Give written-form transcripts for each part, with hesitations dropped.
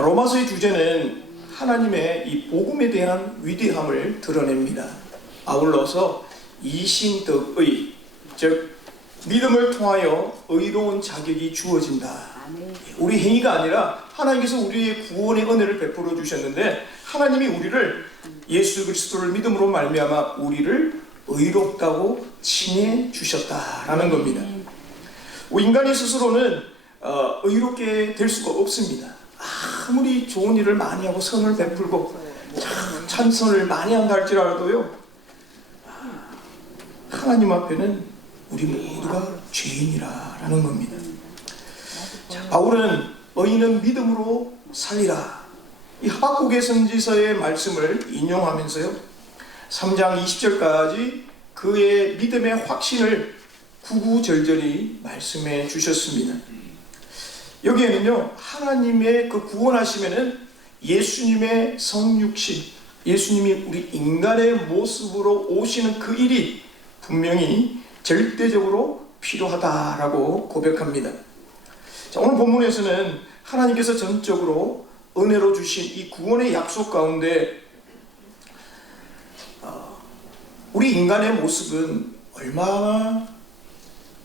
로마서의 주제는 하나님의 이 복음에 대한 위대함을 드러냅니다. 아울러서 이신덕의, 즉 믿음을 통하여 의로운 자격이 주어진다. 우리 행위가 아니라 하나님께서 우리의 구원의 은혜를 베풀어 주셨는데, 하나님이 우리를 예수 그리스도를 믿음으로 말미암아 우리를 의롭다고 칭해 주셨다라는 겁니다. 인간이 스스로는 의롭게 될 수가 없습니다. 아무리 좋은 일을 많이 하고 선을 베풀고 찬선을 많이 한다 할지라도요, 하나님 앞에는 우리 모두가 죄인이라는 겁니다. 바울은 의인은 믿음으로 살리라, 이 하박국의 선지서의 말씀을 인용하면서요, 3장 20절까지 그의 믿음의 확신을 구구절절히 말씀해 주셨습니다. 여기에는요, 하나님의 그 구원하시면은 예수님의 성육신, 예수님이 우리 인간의 모습으로 오시는 그 일이 분명히 절대적으로 필요하다라고 고백합니다. 자, 오늘 본문에서는 하나님께서 전적으로 은혜로 주신 이 구원의 약속 가운데 우리 인간의 모습은 얼마나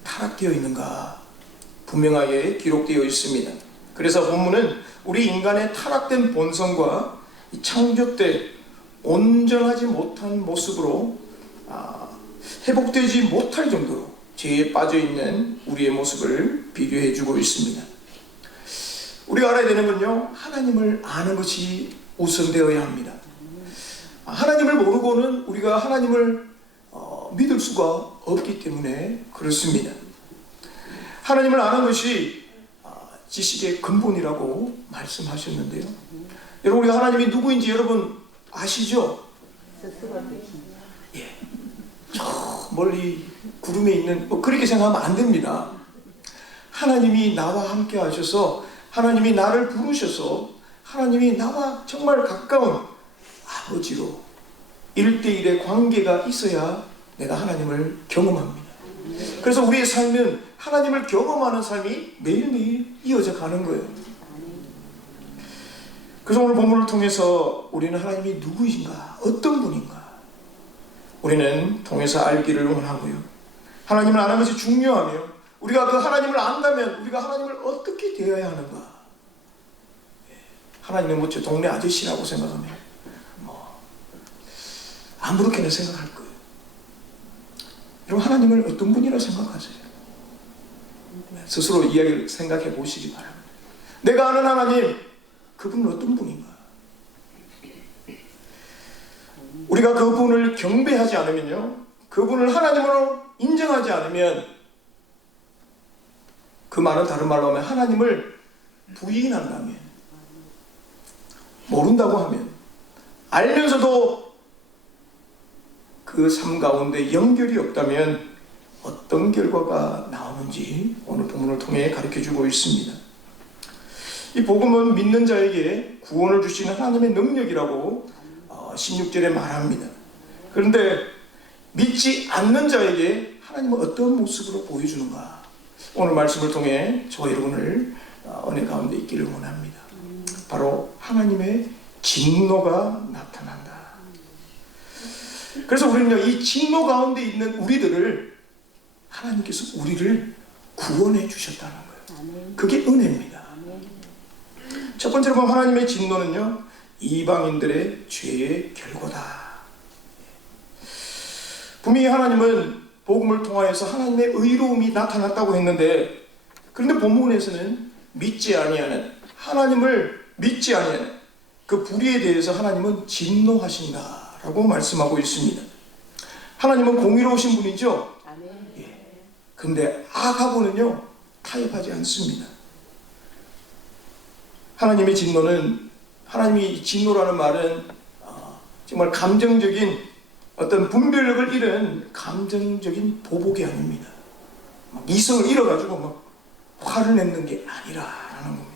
타락되어 있는가 분명하게 기록되어 있습니다. 그래서 본문은 우리 인간의 타락된 본성과 창조 때 온전하지 못한 모습으로 회복되지 못할 정도로 죄에 빠져있는 우리의 모습을 비교해 주고 있습니다. 우리가 알아야 되는 건요, 하나님을 아는 것이 우선되어야 합니다. 하나님을 모르고는 우리가 하나님을 믿을 수가 없기 때문에 그렇습니다. 하나님을 아는 것이 지식의 근본이라고 말씀하셨는데요, 여러분, 우리가 하나님이 누구인지 여러분 아시죠? 예, 저 멀리 구름에 있는, 그렇게 생각하면 안 됩니다. 하나님이 나와 함께 하셔서, 하나님이 나를 부르셔서, 하나님이 나와 정말 가까운 아버지로 1대1의 관계가 있어야 내가 하나님을 경험합니다. 그래서 우리의 삶은 하나님을 경험하는 삶이 매일매일 이어져 가는 거예요. 그래서 오늘 본문을 통해서 우리는 하나님이 누구이신가, 어떤 분인가, 우리는 통해서 알기를 원하고요, 하나님을 아는 것이 중요하며, 우리가 그 하나님을 안다면 우리가 하나님을 어떻게 대해야 하는가. 하나님은 뭐 저 동네 아저씨라고 생각하면 아무렇게나 생각할 거예요. 여러분, 하나님을 어떤 분이라고 생각하세요? 스스로 이야기를 생각해 보시기 바랍니다. 내가 아는 하나님, 그분은 어떤 분인가? 우리가 그분을 경배하지 않으면요, 그분을 하나님으로 인정하지 않으면, 그 말은 다른 말로 하면 하나님을 부인한다면, 모른다고 하면, 알면서도 그 삶 가운데 연결이 없다면 어떤 결과가 나오는지 오늘 본문을 통해 가르쳐주고 있습니다. 이 복음은 믿는 자에게 구원을 주시는 하나님의 능력이라고 16절에 말합니다. 그런데 믿지 않는 자에게 하나님은 어떤 모습으로 보여주는가, 오늘 말씀을 통해 저와 여러분을 은혜 가운데 있기를 원합니다. 바로 하나님의 진노가 나타난다. 그래서 우리는요, 이 진노 가운데 있는 우리들을 하나님께서 우리를 구원해 주셨다는 거예요. 그게 은혜입니다. 첫 번째로 보면 하나님의 진노는요, 이방인들의 죄의 결과다. 분명히 하나님은 복음을 통하여서 하나님의 의로움이 나타났다고 했는데, 그런데 본문에서는 믿지 아니하는, 하나님을 믿지 아니하는 그 불의에 대해서 하나님은 진노하신다라고 말씀하고 있습니다. 하나님은 공의로우신 분이죠. 예. 근데 악하고는요, 타협하지 않습니다. 하나님의 진노는, 하나님이 진노라는 말은 정말 감정적인 어떤 분별력을 잃은 감정적인 보복이 아닙니다. 이성을 잃어가지고 막 화를 내는 게 아니라라는 겁니다.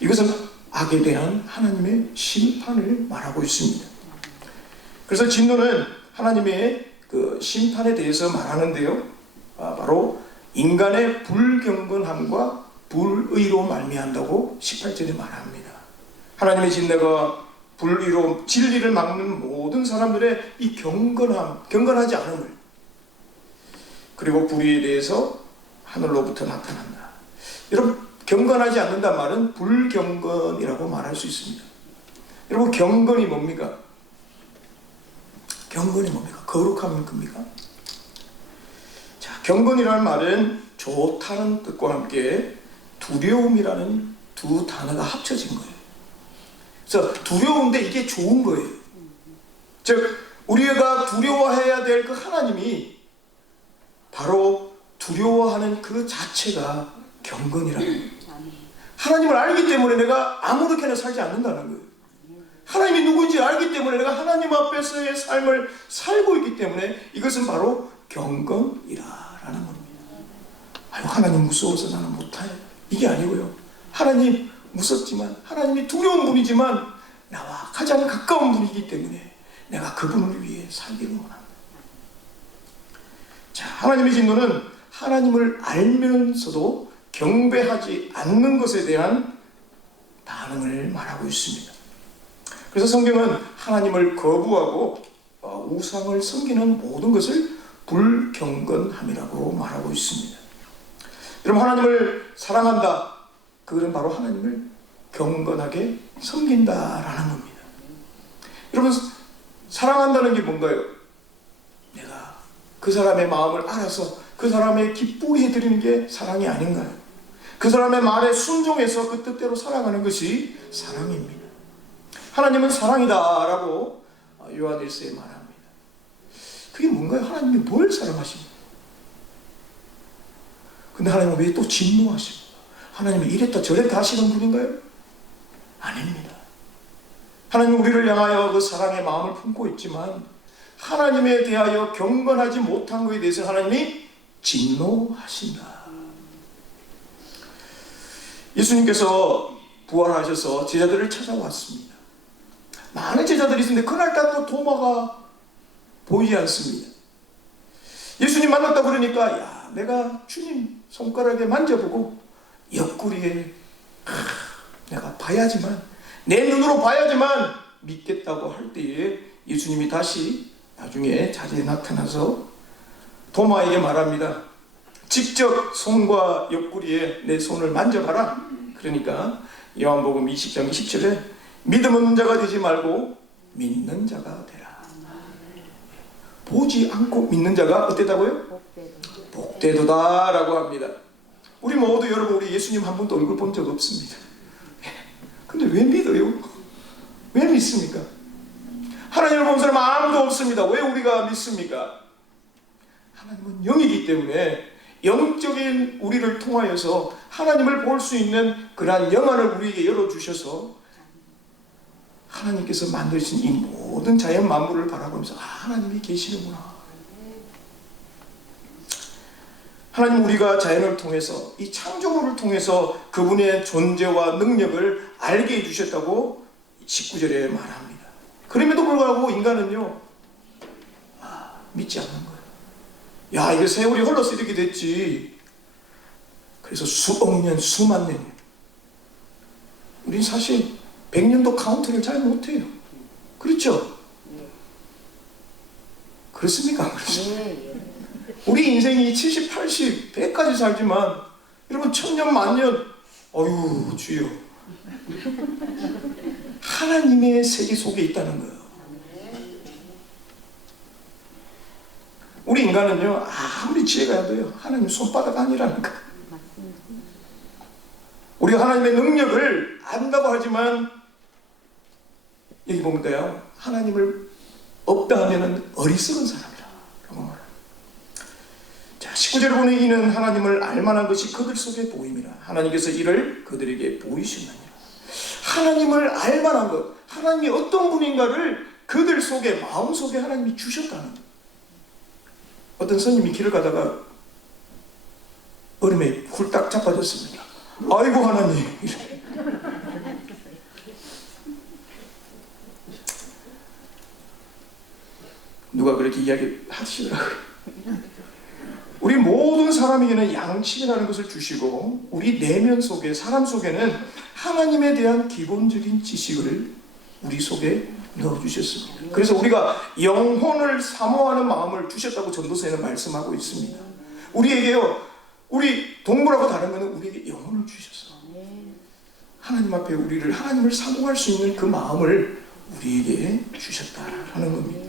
이것은 악에 대한 하나님의 심판을 말하고 있습니다. 그래서 진노는 하나님의 그 심판에 대해서 말하는데요, 바로 인간의 불경건함과 불의로 말미암다고 18절에 말합니다. 하나님의 진노가 불의로 진리를 막는 모든 사람들의 이 경건하지 않음을, 그리고 불의에 대해서 하늘로부터 나타난다. 여러분, 경건하지 않는단 말은 불경건이라고 말할 수 있습니다. 여러분, 경건이 뭡니까? 경건이 뭡니까? 거룩함이 뭡니까? 자, 경건이라는 말은 좋다는 뜻과 함께 두려움이라는 두 단어가 합쳐진 거예요. 그래서 두려운데 이게 좋은 거예요. 즉, 우리가 두려워해야 될 그 하나님이 바로 두려워하는 그 자체가 경건이라는 거예요. 하나님을 알기 때문에 내가 아무렇게나 살지 않는다는 거예요. 하나님이 누구인지 알기 때문에 내가 하나님 앞에서의 삶을 살고 있기 때문에 이것은 바로 경건이라는 겁니다. 아유, 하나님 무서워서 나는 못해. 이게 아니고요. 하나님 무섭지만, 하나님이 두려운 분이지만 나와 가장 가까운 분이기 때문에 내가 그분을 위해 살기를 원합니다. 자, 하나님의 진노는 하나님을 알면서도 경배하지 않는 것에 대한 반응을 말하고 있습니다. 그래서 성경은 하나님을 거부하고 우상을 섬기는 모든 것을 불경건함이라고 말하고 있습니다. 여러분, 하나님을 사랑한다, 그것은 바로 하나님을 경건하게 섬긴다라는 겁니다. 여러분, 사랑한다는 게 뭔가요? 내가 그 사람의 마음을 알아서 그 사람의 기쁘게 해드리는 게 사랑이 아닌가요? 그 사람의 말에 순종해서 그 뜻대로 살아가는 것이 사랑입니다. 하나님은 사랑이다 라고 요한 1서에 말합니다. 그게 뭔가요? 하나님이 뭘 사랑하십니까? 근데 하나님은 왜 또 진노하십니까? 하나님은 이랬다 저랬다 하시는 분인가요? 아닙니다. 하나님은 우리를 향하여 그 사랑의 마음을 품고 있지만 하나님에 대하여 경건하지 못한 것에 대해서 하나님이 진노하신다. 예수님께서 부활하셔서 제자들을 찾아왔습니다. 많은 제자들이 있었는데 그날따라 도마가 보이지 않습니다. 예수님 만났다 그러니까, 야, 내가 주님 손가락에 만져보고 옆구리에 내가 봐야지만, 내 눈으로 봐야지만 믿겠다고 할 때에 예수님이 다시 나중에 자리에 나타나서 도마에게 말합니다. 직접 손과 옆구리에 내 손을 만져봐라. 그러니까 요한복음 20장 20절에 믿음 없는 자가 되지 말고 믿는 자가 되라. 보지 않고 믿는 자가 어땠다고요? 복되도다 라고 합니다. 우리 모두, 여러분, 우리 예수님 한 번도 얼굴 본 적 없습니다. 근데 왜 믿어요? 왜 믿습니까? 하나님을 본 사람 아무도 없습니다. 왜 우리가 믿습니까? 하나님은 영이기 때문에 영적인 우리를 통하여서 하나님을 볼 수 있는 그러한 영안을 우리에게 열어주셔서 하나님께서 만드신 이 모든 자연 만물을 바라보면서 하나님이 계시는구나. 하나님, 우리가 자연을 통해서, 이 창조물을 통해서 그분의 존재와 능력을 알게 해주셨다고 19절에 말합니다. 그럼에도 불구하고 인간은요, 믿지 않는 거예요. 야, 이게 세월이 흘러서 이렇게 됐지. 그래서 수억 년, 수만 년. 우린 사실 100년도 카운트를 잘 못해요. 그렇죠? 그렇습니까? 그렇습니까? 우리 인생이 70, 80, 100까지 살지만 여러분, 1000년, 만년, 어휴 주여, 하나님의 세계 속에 있다는 거예요. 우리 인간은요, 아무리 지혜가 돼요, 하나님 손바닥 아니라니까. 우리가 하나님의 능력을 안다고 하지만 여기 보니까요, 하나님을 없다 하면 어리석은 사람이라고 말합니다. 자, 19절을 보니 이는 하나님을 알만한 것이 그들 속에 보임이라. 하나님께서 이를 그들에게 보이시느니라. 하나님을 알만한 것, 하나님이 어떤 분인가를 그들 속에, 마음 속에 하나님이 주셨다는 것. 어떤 스님이 길을 가다가 얼음에 훌딱 자빠졌습니다. 아이고 하나님. 누가 그렇게 이야기 하시더라고요. 우리 모든 사람에게는 양심이라는 것을 주시고 우리 내면 속에, 사람 속에는 하나님에 대한 기본적인 지식을 우리 속에 넣어주셨습니다. 그래서 우리가 영혼을 사모하는 마음을 주셨다고 전도서에는 말씀하고 있습니다. 우리에게요, 우리 동물하고 다른 것은 우리에게 영혼을 주셨어. 하나님 앞에 우리를, 하나님을 사모할 수 있는 그 마음을 우리에게 주셨다라는 겁니다.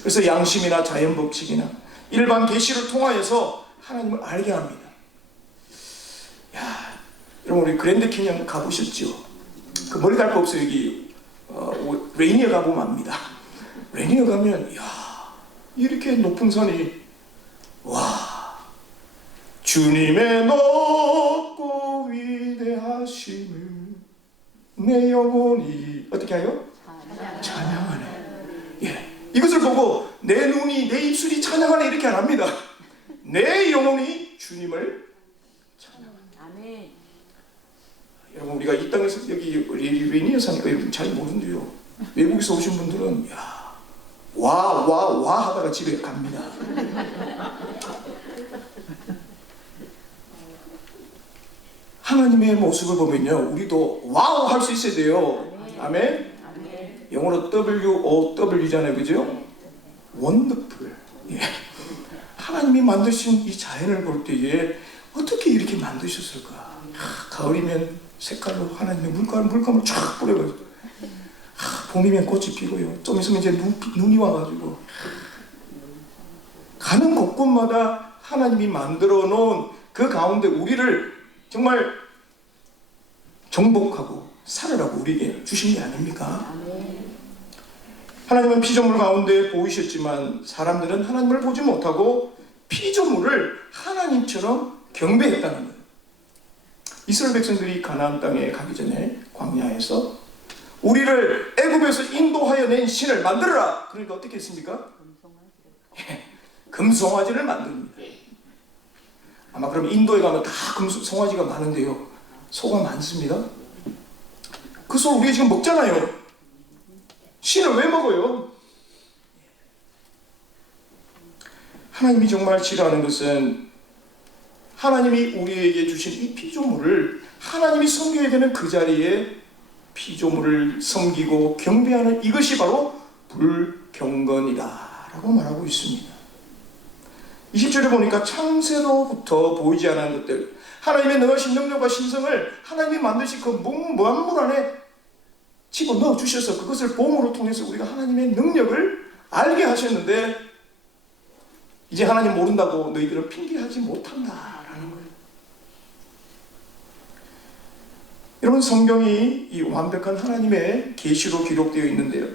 그래서 양심이나 자연 법칙이나 일반 계시를 통하여서 하나님을 알게 합니다. 야, 여러분 우리 그랜드 캐년 가보셨죠? 그 머리 갈 거 없어요. 여기 레이니어 가보면 압니다. 레이니어 가면 야, 이렇게 높은 산이, 와, 주님의 높고 위대하심을 내 영혼이 어떻게 하요? 찬양하네. 예, 이것을 보고 내 눈이, 내 입술이 찬양하네 이렇게 안 합니다. 내 영혼이 주님을 찬양하네. 아멘. 여러분 우리가 이 땅에서 여기 레이니어 사니까 여러분 잘 모른대요. 외국에서 오신 분들은 야, 와 하다가 집에 갑니다. 하나님의 모습을 보면요, 우리도 와우 할 수 있어야 돼요. 아멘. 영어로 WOW잖아요, 그죠? 원더풀. 예. 하나님이 만드신 이 자연을 볼 때에 어떻게 이렇게 만드셨을까? 가을이면 색깔로 하나님의 물감을 쫙 뿌려가지고, 봄이면 꽃이 피고요. 좀 있으면 이제 눈이 와가지고, 가는 곳곳마다 하나님이 만들어 놓은 그 가운데 우리를 정말 정복하고 살으라고 우리에게 주신 게 아닙니까? 하나님은 피조물 가운데 보이셨지만 사람들은 하나님을 보지 못하고 피조물을 하나님처럼 경배했다는 거예요. 이스라엘 백성들이 가나안 땅에 가기 전에 광야에서 우리를 애굽에서 인도하여 낸 신을 만들어라. 그러니까 어떻게 했습니까? 금송아지를 만듭니다. 아마 그럼 인도에 가면 다 송아지가 많은데요, 소가 많습니다. 그 소 우리가 지금 먹잖아요. 신을 왜 먹어요? 하나님이 정말 싫어하는 것은 하나님이 우리에게 주신 이 피조물을 하나님이 섬겨야 되는 그 자리에 피조물을 섬기고 경배하는 이것이 바로 불경건이다 라고 말하고 있습니다. 20절에 보니까 창세로부터 보이지 않은 것들, 하나님의 넣으신 능력과 신성을 하나님이 만드신 그 만물 안에 집어넣어 주셔서 그것을 봄으로 통해서 우리가 하나님의 능력을 알게 하셨는데, 이제 하나님 모른다고 너희들은 핑계하지 못한다라는 거예요. 여러분, 성경이 이 완벽한 하나님의 계시로 기록되어 있는데요,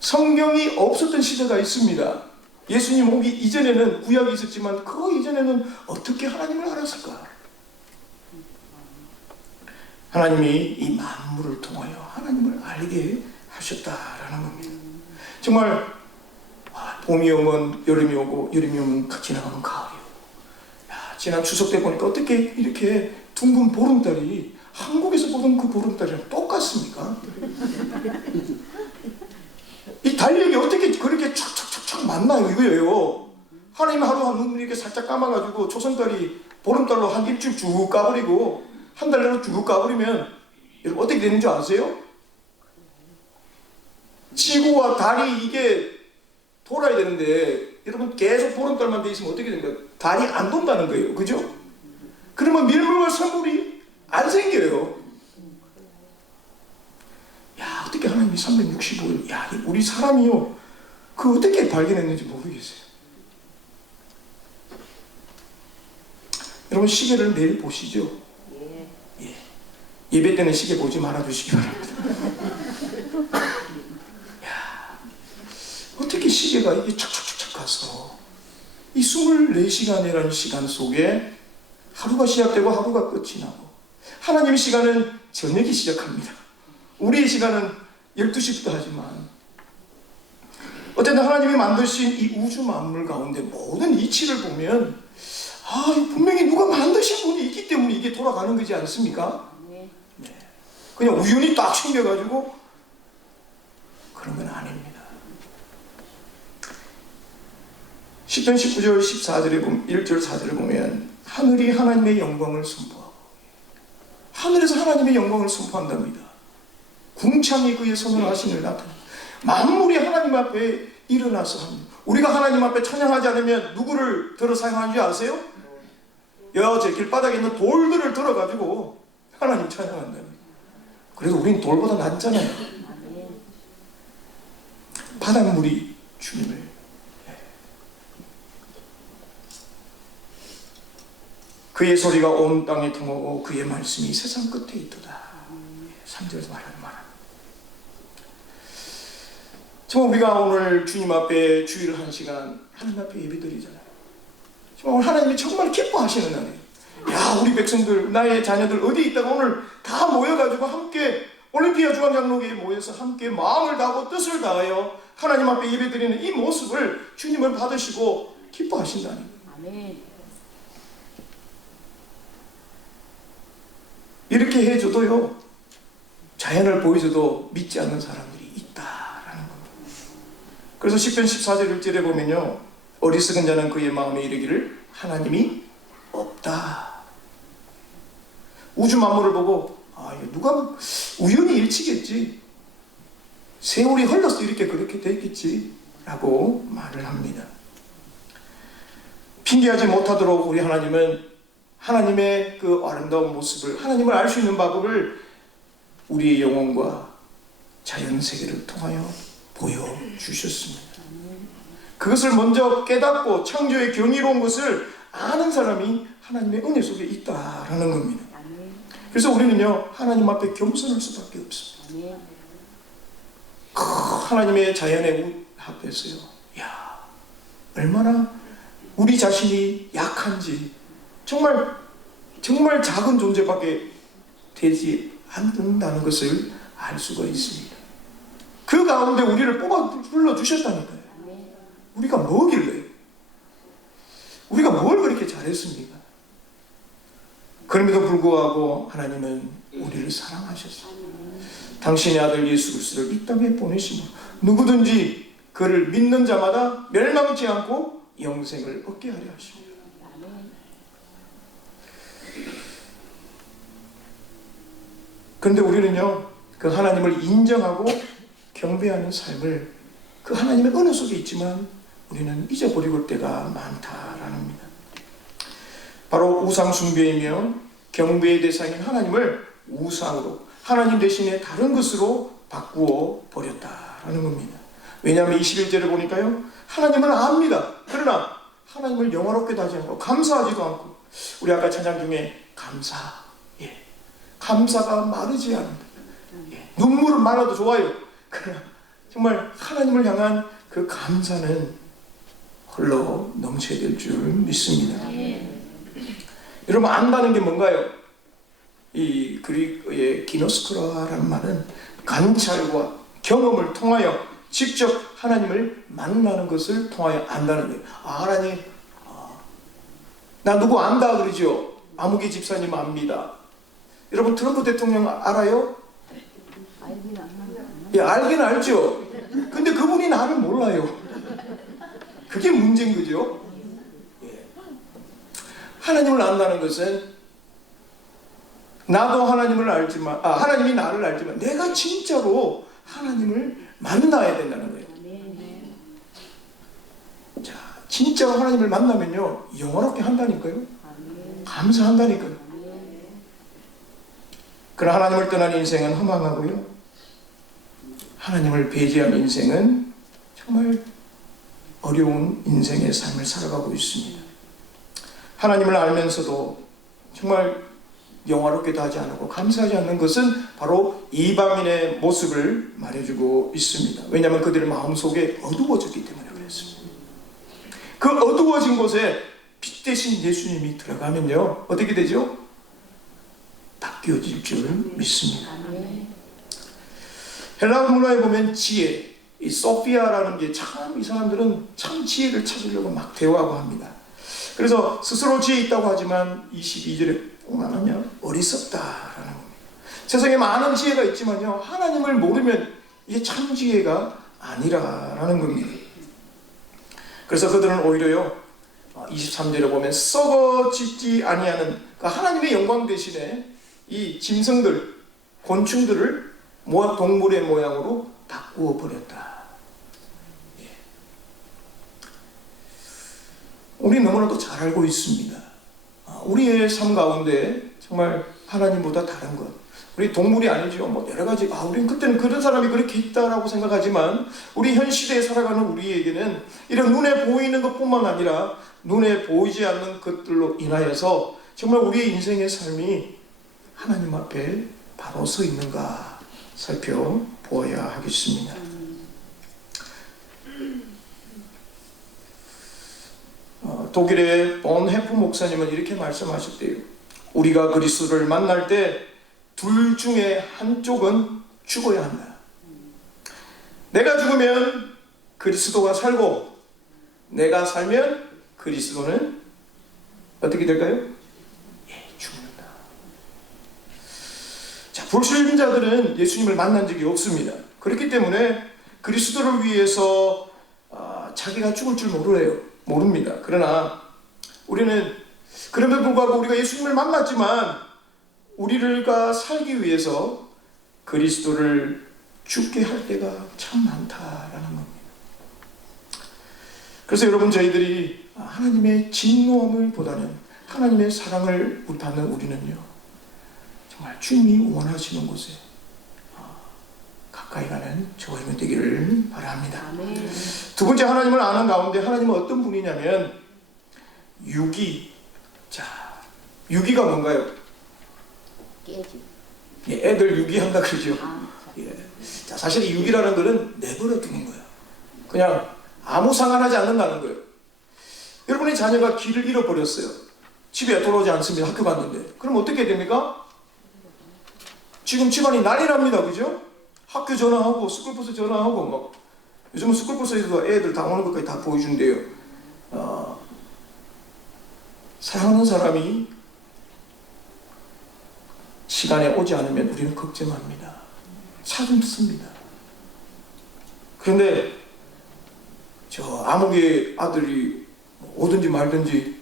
성경이 없었던 시대가 있습니다. 예수님 오기 이전에는 구약이 있었지만 그 이전에는 어떻게 하나님을 알았을까? 하나님이 이 만물을 통하여 하나님을 알게 하셨다라는 겁니다. 정말 봄이 오면 여름이 오고 여름이 오면 지나가면 가을이 오고, 지난 추석 때 보니까 어떻게 이렇게 둥근 보름달이 한국에서 보던 그 보름달이랑 똑같습니까? 이 달력이 어떻게 그렇게 촥촥촥촥 맞나요 이거예요. 하나님 하루 한 눈 이렇게 살짝 감아가지고 초승달이 보름달로 한 일주일 쭉 까버리고 한 달 내로 쭉 까버리면 여러분 어떻게 되는 줄 아세요? 지구와 달이 이게 돌아야 되는데 여러분 계속 보름달만 돼 있으면 어떻게 됩니까? 달이 안 돈다는 거예요. 그죠? 그러면 밀물과 선물이 안 생겨요. 야, 어떻게 하나님이 365일, 야, 우리 사람이요, 그 어떻게 발견했는지 모르겠어요. 여러분, 시계를 매일 보시죠? 예. 예배 때는 시계 보지 말아 주시기 바랍니다. 야, 어떻게 시계가 이게 척척척척 가서 이 24시간이라는 시간 속에 하루가 시작되고 하루가 끝이 나고, 하나님의 시간은 저녁이 시작합니다. 우리의 시간은 12시부터 하지만 어쨌든 하나님이 만드신 이 우주 만물 가운데 모든 이치를 보면 분명히 누가 만드신 분이 있기 때문에 이게 돌아가는 거지 않습니까? 네. 그냥 우연히 딱 챙겨가지고 그런 건 아닙니다. 10편 19절 14절에 보면 1절 4절을 보면 하늘이 하나님의 영광을 선포하고 하늘에서 하나님의 영광을 선포한답니다. 궁창이 그의 손을 하심을 나타냅니다. 만물이 하나님 앞에 일어나서 합니다. 우리가 하나님 앞에 찬양하지 않으면 누구를 들어 사용하는지 아세요? 저 길바닥에 있는 돌들을 들어가지고 하나님 찬양한답니다. 그래도 우린 돌보다 낫잖아요. 바닷물이 주님을 그의 소리가 온 땅에 통하고 그의 말씀이 세상 끝에 있도다. 3절에서 말하는 말. 정말 우리가 오늘 주님 앞에 주일을 한 시간 하나님 앞에 예배드리잖아요. 정말 하나님이 정말 기뻐하시는 날이에요. 야, 우리 백성들, 나의 자녀들 어디 있다가 오늘 다 모여가지고 함께 올림피아 중앙장로교회에 모여서 함께 마음을 다하고 뜻을 다하여 하나님 앞에 예배드리는 이 모습을 주님을 받으시고 기뻐하신다는 거예요. 아멘. 이렇게 해줘도요, 자연을 보여줘도 믿지 않는 사람들이 있다라는 겁니다. 그래서 10편 14절 1절에 보면요, 어리석은 자는 그의 마음에 이르기를 하나님이 없다. 우주 만물을 보고 이거 누가 우연히 일치겠지, 세월이 흘러서 이렇게 그렇게 됐겠지 라고 말을 합니다. 핑계하지 못하도록 우리 하나님은 하나님의 그 아름다운 모습을, 하나님을 알 수 있는 방법을 우리의 영혼과 자연세계를 통하여 보여주셨습니다. 그것을 먼저 깨닫고 창조의 경이로운 것을 아는 사람이 하나님의 은혜 속에 있다라는 겁니다. 그래서 우리는요, 하나님 앞에 겸손할 수밖에 없습니다. 하나님의 자연의 앞에서요, 야, 얼마나 우리 자신이 약한지, 정말 작은 존재밖에 되지 않는다는 것을 알 수가 있습니다. 그 가운데 우리를 뽑아 불러주셨다니까요. 우리가 뭐길래, 우리가 뭘 그렇게 잘했습니까? 그럼에도 불구하고 하나님은 우리를 사랑하셨어요. 당신의 아들 예수 그리스도를 이 땅에 보내시고 누구든지 그를 믿는 자마다 멸망치 않고 영생을 얻게 하려 하십니다. 그런데 우리는요, 그 하나님을 인정하고 경배하는 삶을 그 하나님의 은혜 속에 있지만 우리는 잊어버리고 올 때가 많다라는 겁니다. 바로 우상 숭배이며 경배의 대상인 하나님을 우상으로, 하나님 대신에 다른 것으로 바꾸어 버렸다라는 겁니다. 왜냐하면 21절을 보니까요, 하나님을 압니다. 그러나 하나님을 영화롭게도 하지 않고 감사하지도 않고, 우리 아까 찬양 중에 감사, 감사가 마르지 않는다. 눈물은 많아도 좋아요. 그러나 정말 하나님을 향한 그 감사는 흘러 넘쳐야 될 줄 믿습니다. 여러분, 안다는 게 뭔가요? 이 그리스의 기노스크라라는 말은 관찰과 경험을 통하여 직접 하나님을 만나는 것을 통하여 안다는 거예요. 하나님, 나 누구 안다 그러죠? 아무개 집사님 압니다. 여러분, 트럼프 대통령 알아요? 알긴 알죠. 근데 그분이 나를 몰라요. 그게 문제인 거죠. 하나님을 안다는 것은 나도 하나님을 알지만, 하나님이 나를 알지만 내가 진짜로 하나님을 만나야 된다는 거예요. 자, 진짜로 하나님을 만나면요, 영원롭게 한다니까요. 감사한다니까요. 그러나 하나님을 떠난 인생은 허망하고요, 하나님을 배제한 인생은 정말 어려운 인생의 삶을 살아가고 있습니다. 하나님을 알면서도 정말 영화롭게도 하지 않고 감사하지 않는 것은 바로 이방인의 모습을 말해주고 있습니다. 왜냐하면 그들의 마음속에 어두워졌기 때문에 그랬습니다. 그 어두워진 곳에 빛 대신 예수님이 들어가면요, 어떻게 되죠? 바뀌어질 줄 믿습니다. 헬라 문화에 보면 지혜, 이 소피아라는 게 참, 이 사람들은 참 지혜를 찾으려고 막 대화하고 합니다. 그래서 스스로 지혜 있다고 하지만 22절에 보면 어리석다라는 겁니다. 세상에 많은 지혜가 있지만요, 하나님을 모르면 이게 참 지혜가 아니라라는 겁니다. 그래서 그들은 오히려요 23절에 보면 썩어지지 아니하는 하나님의 영광 대신에 이 짐승들, 곤충들을 동물의 모양으로 바꾸어 버렸다. 우리 너무나도 잘 알고 있습니다. 우리의 삶 가운데 정말 하나님보다 다른 것, 우리 동물이 아니죠. 뭐 여러 가지 우리는 그때는 그런 사람이 그렇게 있다라고 생각하지만 우리 현 시대에 살아가는 우리에게는 이런 눈에 보이는 것뿐만 아니라 눈에 보이지 않는 것들로 인하여서 정말 우리의 인생의 삶이 하나님 앞에 바로 서 있는가 살펴보아야 하겠습니다. 독일의 본헤프 목사님은 이렇게 말씀하셨대요. 우리가 그리스도를 만날 때 둘 중에 한쪽은 죽어야 한다. 내가 죽으면 그리스도가 살고 내가 살면 그리스도는 어떻게 될까요? 죽는다. 자, 불신자들은 예수님을 만난 적이 없습니다. 그렇기 때문에 그리스도를 위해서 자기가 죽을 줄 모릅니다. 그러나 우리는 그럼에도 불구하고 우리가 예수님을 만났지만 우리가 살기 위해서 그리스도를 죽게 할 때가 참 많다라는 겁니다. 그래서 여러분, 저희들이 하나님의 진노함을 보다는 하나님의 사랑을 받는 우리는요, 정말 주님이 원하시는 곳에 가까이 가는 저희는 되기를 바랍니다. 아멘. 두 번째, 하나님을 아는 가운데 하나님은 어떤 분이냐면 유기. 자, 유기가 뭔가요? 깨지. 애들 유기한다 그러죠. 자, 사실 이 유기라는 것은 내버려 두는 거예요. 그냥 아무 상관하지 않는다는 거예요. 여러분의 자녀가 길을 잃어버렸어요. 집에 돌아오지 않습니다. 학교 갔는데. 그럼 어떻게 됩니까? 지금 집안이 난리 납니다. 그죠? 학교 전화하고 스쿨버스 전화하고 막 요즘은 스쿨버스에서 애들 다 오는 것까지 다 보여준대요. 사랑하는 사람이 시간에 오지 않으면 우리는 걱정합니다. 참습니다. 그런데 저 아무개 아들이 오든지 말든지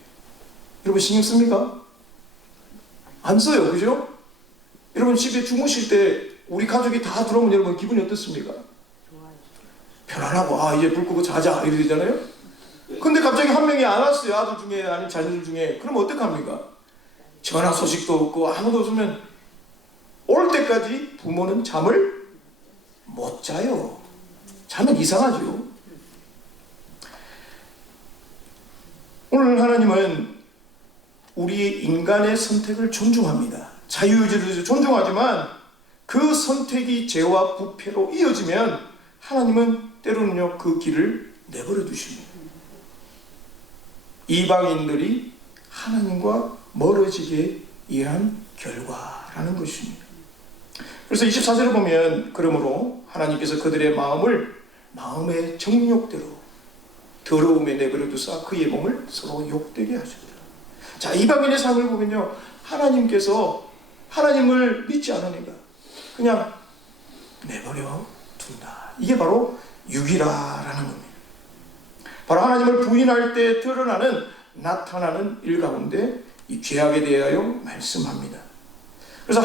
여러분 신경 씁니까? 안 써요. 그죠? 여러분 집에 주무실 때 우리 가족이 다 들어오면 여러분 기분이 어떻습니까? 편안하고 이제 불 끄고 자자 이래 되잖아요. 근데 갑자기 한 명이 안 왔어요. 아들 중에 아니면 자녀들 중에. 그럼 어떡합니까? 전화 소식도 없고 아무도 없으면 올 때까지 부모는 잠을 못 자요. 자면 이상하죠. 오늘 하나님은 우리의 인간의 선택을 존중합니다. 자유의지를 존중하지만 그 선택이 죄와 부패로 이어지면 하나님은 때로는요 그 길을 내버려 두십니다. 이방인들이 하나님과 멀어지게 위한 결과라는 것입니다. 그래서 24절을 보면 그러므로 하나님께서 그들의 마음의 정욕대로 더러움에 내버려 두사 그의 몸을 서로 욕되게 하셨다. 자, 이방인의 삶을 보면요, 하나님께서 하나님을 믿지 않으니까 그냥 내버려 둔다. 이게 바로 유기라라는 겁니다. 바로 하나님을 부인할 때 나타나는 일 가운데 이 죄악에 대하여 말씀합니다. 그래서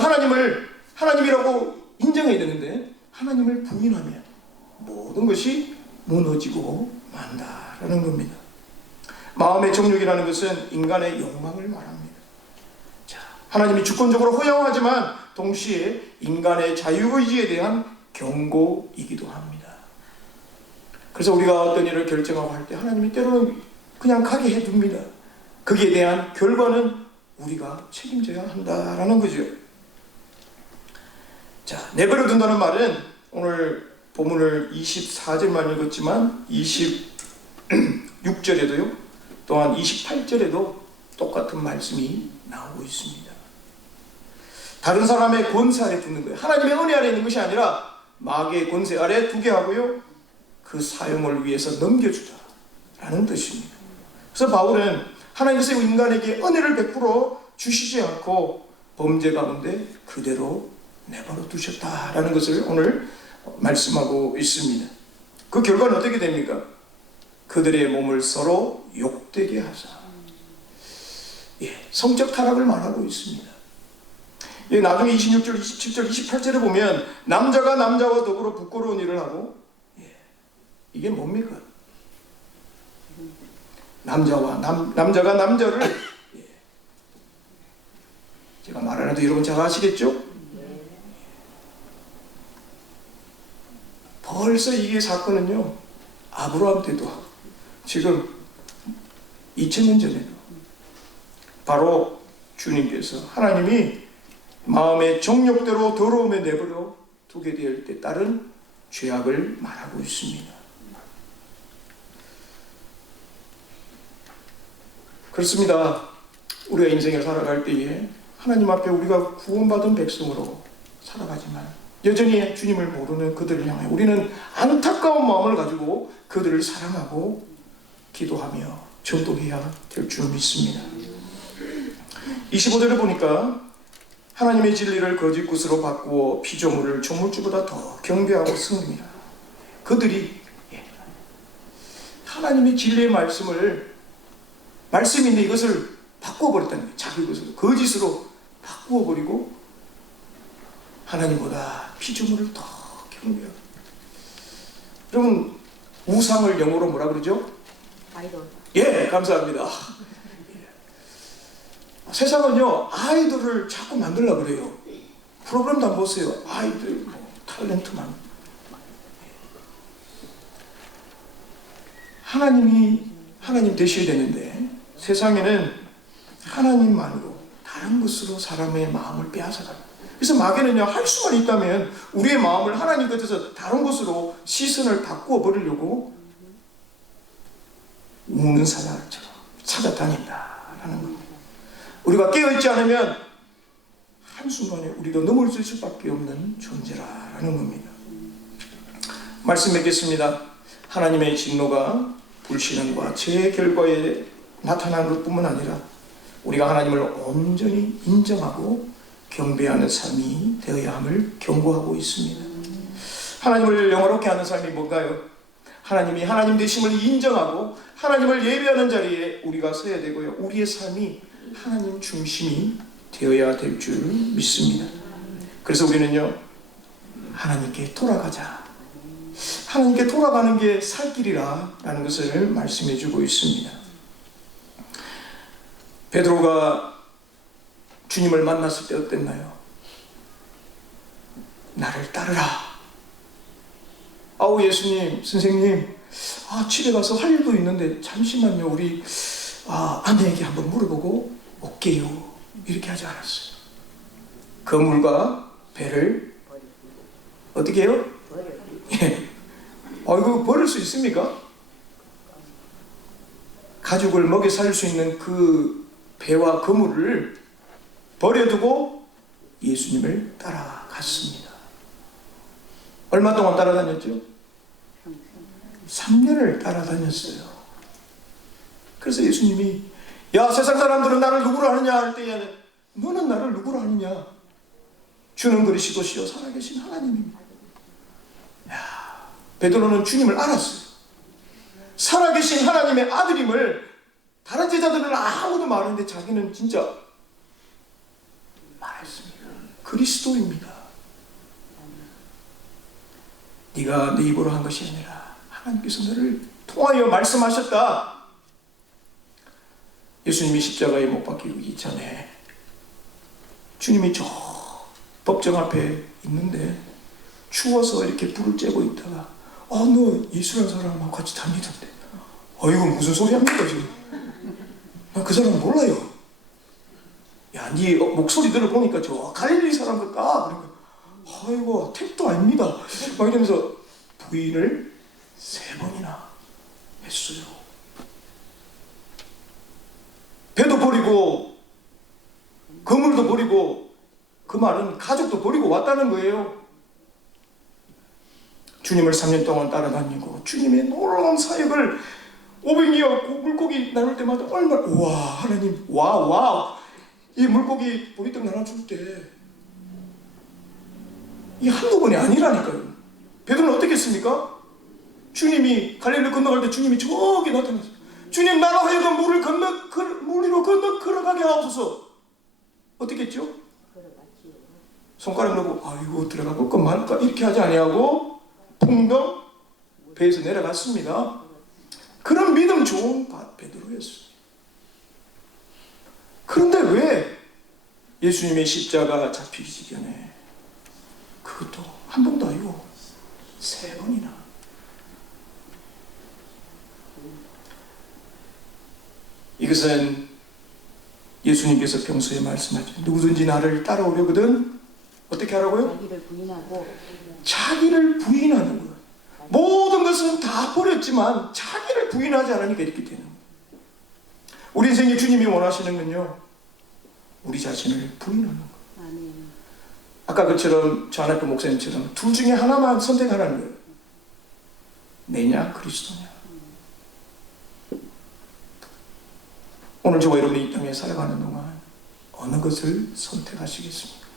하나님이라고 인정해야 되는데 하나님을 부인하면 모든 것이 무너지고 만다라는 겁니다. 마음의 정욕이라는 것은 인간의 욕망을 말합니다. 자, 하나님이 주권적으로 허용하지만 동시에 인간의 자유의지에 대한 경고이기도 합니다. 그래서 우리가 어떤 일을 결정하고 할 때 하나님이 때로는 그냥 가게 해둡니다. 거기에 대한 결과는 우리가 책임져야 한다라는 거죠. 자, 내버려 둔다는 말은 오늘 본문을 24절만 읽었지만 26절에도요 또한 28절에도 똑같은 말씀이 나오고 있습니다. 다른 사람의 권세 아래 두는 거예요. 하나님의 은혜 아래 있는 것이 아니라 마귀의 권세 아래 두게 하고요 그 사용을 위해서 넘겨주다라는 뜻입니다. 그래서 바울은 하나님께서 인간에게 은혜를 베풀어 주시지 않고 범죄 가운데 그대로 내버려 두셨다라는 것을 오늘 말씀하고 있습니다. 그 결과는 어떻게 됩니까? 그들의 몸을 서로 욕되게 하사. 성적 타락을 말하고 있습니다. 나중에 26절, 27절, 28절에 보면 남자가 남자와 더불어 부끄러운 일을 하고, 이게 뭡니까? 남자가 남자를, 제가 말 안 해도 여러분 잘 아시겠죠? 벌써 이게 사건은요, 아브라함 때도 지금 2000년 전에도 바로 주님께서, 하나님이 마음의 정욕대로 더러움에 내버려 두게 될 때 따른 죄악을 말하고 있습니다. 그렇습니다. 우리가 인생을 살아갈 때에 하나님 앞에 우리가 구원받은 백성으로 살아가지만 여전히 주님을 모르는 그들을 향해 우리는 안타까운 마음을 가지고 그들을 사랑하고 기도하며 전도해야 될 줄 믿습니다. 25절에 보니까 하나님의 진리를 거짓 것으로 바꾸어 피조물을 조물주보다 더 경배하고 섬깁니다. 그들이 하나님의 진리의 말씀인데 이것을 바꾸어버렸다는 거예요. 자기 것을 거짓으로 바꾸어버리고 하나님보다 피조물을 더 경배하고. 여러분, 우상을 영어로 뭐라 그러죠? 아이돌. 감사합니다. 세상은요, 아이돌을 자꾸 만들려고 그래요. 프로그램도 안 보세요. 아이들, 탤런트만. 하나님 되셔야 되는데 세상에는 하나님만으로 다른 것으로 사람의 마음을 빼앗아가요. 그래서 마귀는요, 할 수만 있다면 우리의 마음을 하나님 곁에서 다른 것으로 시선을 바꾸어 버리려고 우는 사자처럼 찾아다닌다라는 겁니다. 우리가 깨어있지 않으면 한순간에 우리도 넘어질 수밖에 없는 존재라는 겁니다. 말씀 맺겠습니다. 하나님의 진노가 불신앙과 죄의 결과에 나타난 것뿐만 아니라 우리가 하나님을 온전히 인정하고 경배하는 삶이 되어야 함을 경고하고 있습니다. 하나님을 영화롭게 하는 삶이 뭔가요? 하나님이 하나님 되심을 인정하고 하나님을 예배하는 자리에 우리가 서야 되고요. 우리의 삶이 하나님 중심이 되어야 될 줄 믿습니다. 그래서 우리는요, 하나님께 돌아가자. 하나님께 돌아가는 게 살 길이라 라는 것을 말씀해 주고 있습니다. 베드로가 주님을 만났을 때 어땠나요? 나를 따르라. 아우 예수님, 선생님, 집에 가서 할 일도 있는데 잠시만요, 우리 아내에게 한번 물어보고 올게요. 이렇게 하지 않았어요. 그물과 배를 어떻게 해요? 이거 버릴 수 있습니까? 가족을 먹여 살 수 있는 그 배와 그물을 버려두고 예수님을 따라갔습니다. 얼마 동안 따라다녔죠? 3년을 따라다녔어요. 그래서 예수님이 야, 세상 사람들은 나를 누구로 하느냐 할 때에는 너는 나를 누구로 하느냐? 주는 그리스도시요 살아계신 하나님입니다. 베드로는 주님을 알았어요. 살아계신 하나님의 아들임을 다른 제자들은 아무도 말하는데 자기는 진짜 말했습니다. 그리스도입니다. 네가 네 입으로 한 것이 아니라 하나님께서 너를 통하여 말씀하셨다. 예수님이 십자가에 못 박히기 전에 주님이 저 법정 앞에 있는데 추워서 이렇게 불을 쬐고 있다가 너 예수라는 사람하고 같이 다니던데 이거 무슨 소리 합니까 지금? 그 사람 몰라요. 야, 네 목소리 들어보니까 저 갈릴리 사람 같다. 그러니까 아이고 택도 아닙니다. 막 이러면서 부인을 3번이나 했어요. 배도 버리고 그물도 버리고 그 말은 가족도 버리고 왔다는 거예요. 주님을 3년 동안 따라다니고 주님의 놀라운 사역을 500여 물고기 나눌 때마다 얼마나 와 하나님 와 이 물고기 보리떡 나눠줄 때 이 한두 번이 아니라니까요. 베드로는 어떻게 했습니까? 주님이 갈릴리 건너갈 때 주님이 저기 나타났어요. 주님 나로 하여금 물 위로 걸어가게 하옵소서. 어떻게 했죠? 걸어갔지요. 손가락 넣고 아이고 들어가 볼까 말까 이렇게 하지 아니하고 풍덩 배에서 내려갔습니다. 그런 믿음 좋은 베드로였어요. 그런데 왜 예수님의 십자가 잡히기 직전에 그것도 한 번도 아니고 3번이나 이것은 예수님께서 평소에 말씀하죠. 누구든지 나를 따라오려거든 어떻게 하라고요? 자기를 부인하고 자기를 부인하는 거예요. 모든 것은 다 버렸지만 자기를 부인하지 않으니까 이렇게 되는 거예요. 우리 인생에 주님이 원하시는 건요, 우리 자신을 부인하는 거예요. 아멘. 아까 그처럼 저 하나님 목사님처럼 둘 중에 하나만 선택하라는 거예요. 내냐 그리스도냐. 오늘 저와 여러분이 이 땅에 살아가는 동안 어느 것을 선택하시겠습니까?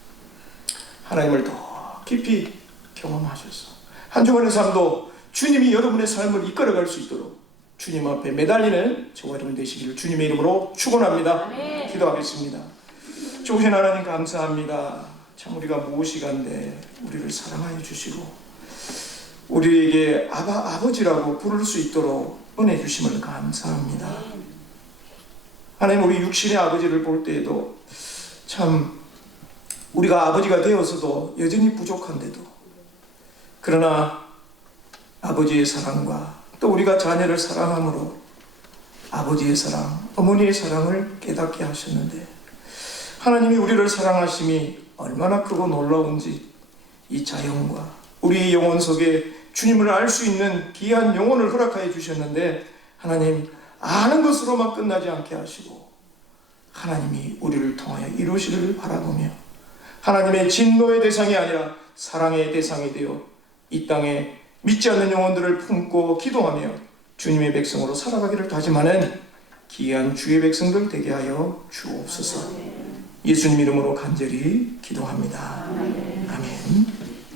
하나님을 더 깊이 경험하셔서 한 주간의 삶도 주님이 여러분의 삶을 이끌어갈 수 있도록 주님 앞에 매달리는 저와 여러분 되시기를 주님의 이름으로 축원합니다. 기도하겠습니다. 좋으신 하나님 감사합니다. 참 우리가 무엇이간데 우리를 사랑하여 주시고 우리에게 아버지라고 부를 수 있도록 은혜 주심을 감사합니다. 하나님 우리 육신의 아버지를 볼 때에도 참 우리가 아버지가 되어서도 여전히 부족한데도 그러나 아버지의 사랑과 또 우리가 자녀를 사랑함으로 아버지의 사랑, 어머니의 사랑을 깨닫게 하셨는데 하나님이 우리를 사랑하심이 얼마나 크고 놀라운지 이 자연과 우리 영혼 속에 주님을 알 수 있는 귀한 영혼을 허락하여 주셨는데 하나님 아는 것으로만 끝나지 않게 하시고 하나님이 우리를 통하여 이루시기를 바라보며 하나님의 진노의 대상이 아니라 사랑의 대상이 되어 이 땅에 믿지 않는 영혼들을 품고 기도하며 주님의 백성으로 살아가기를 다짐하는 귀한 주의 백성들 되게 하여 주옵소서. 예수님 이름으로 간절히 기도합니다. 아멘.